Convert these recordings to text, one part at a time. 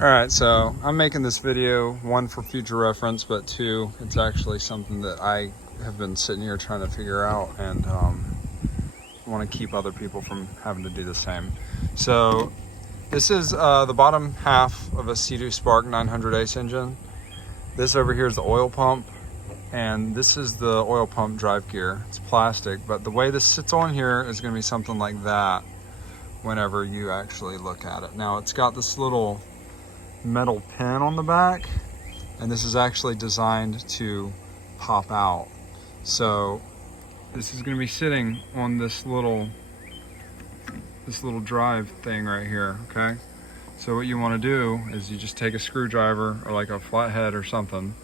All right, so I'm making this video, one for future reference, but two, it's actually something that I have been sitting here trying to figure out and want to keep other people from having to do the same. So this is the bottom half of a Sea-Doo Spark 900 Ace engine. This over here is the oil pump, and this is the oil pump drive gear. It's plastic, but the way this sits on here is going to be something like that whenever you actually look at it. Now it's got this little metal pin on the back, and this is actually designed to pop out. So this is going to be sitting on this little drive thing right here. Okay, so what you want to do is you just take a screwdriver or like a flathead or something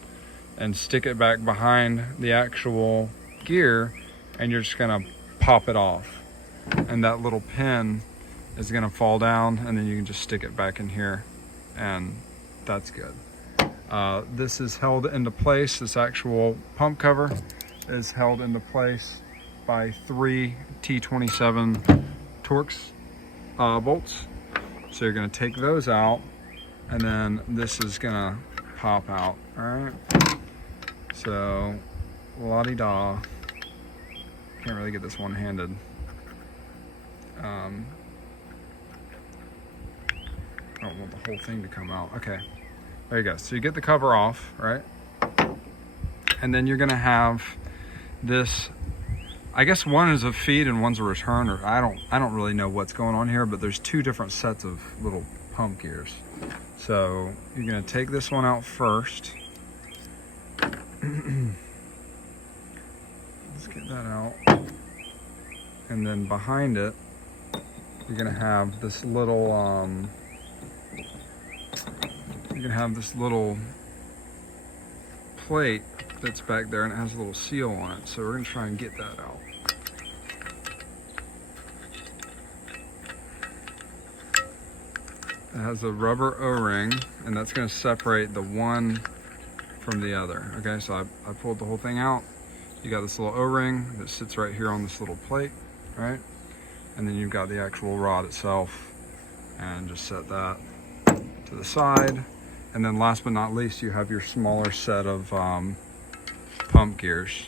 and stick it back behind the actual gear, and you're just going to pop it off, and that little pin is going to fall down, and then you can just stick it back in here, and that's good. This is held into place. This actual pump cover is held into place by 3 T27 Torx bolts. So you're going to take those out, and then this is going to pop out. All right. So la-di-da. Can't really get this one-handed. I don't want the whole thing to come out. Okay, there you go. So you get the cover off, right? And then you're gonna have this, I guess one is a feed and one's a return, or I don't really know what's going on here, but there's two different sets of little pump gears. So you're gonna take this one out first. Let's get that out. And then behind it, you're gonna have this little plate that's back there, and it has a little seal on it. So we're gonna try and get that out. It has a rubber O-ring, and that's gonna separate the one from the other. Okay, so I pulled the whole thing out. You got this little O-ring that sits right here on this little plate, right? And then you've got the actual rod itself, and just set that to the side. And then last but not least, you have your smaller set of pump gears,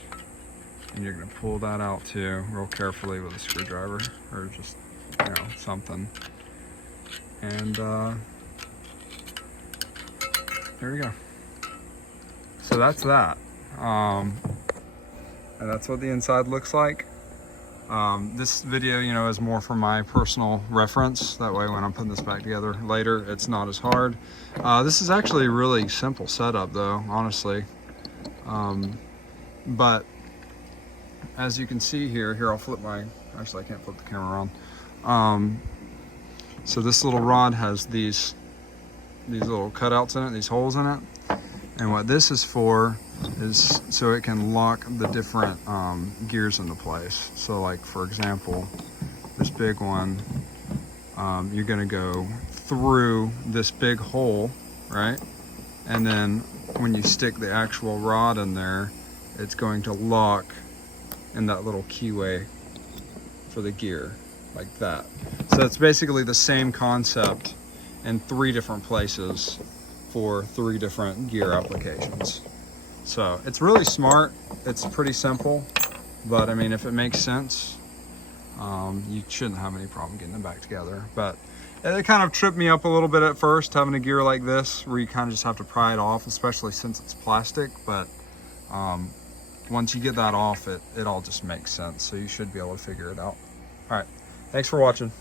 and you're gonna pull that out too, real carefully with a screwdriver or just, you know, something. And there we go. So that's that. And that's what the inside looks like. This video, you know, is more for my personal reference. That way when I'm putting this back together later, it's not as hard. This is actually a really simple setup though, honestly. But as you can see here, I'll flip actually I can't flip the camera on. So this little rod has these little cutouts in it, these holes in it. And what this is for is so it can lock the different gears into place. So like, for example, this big one, you're gonna go through this big hole, right? And then when you stick the actual rod in there, it's going to lock in that little keyway for the gear, like that. So it's basically the same concept in 3 different places for 3 different gear applications. So it's really smart. It's pretty simple, but I mean, if it makes sense, you shouldn't have any problem getting them back together. But it kind of tripped me up a little bit at first, having a gear like this where you kind of just have to pry it off, especially since it's plastic. But once you get that off, it all just makes sense. So you should be able to figure it out. All right, thanks for watching.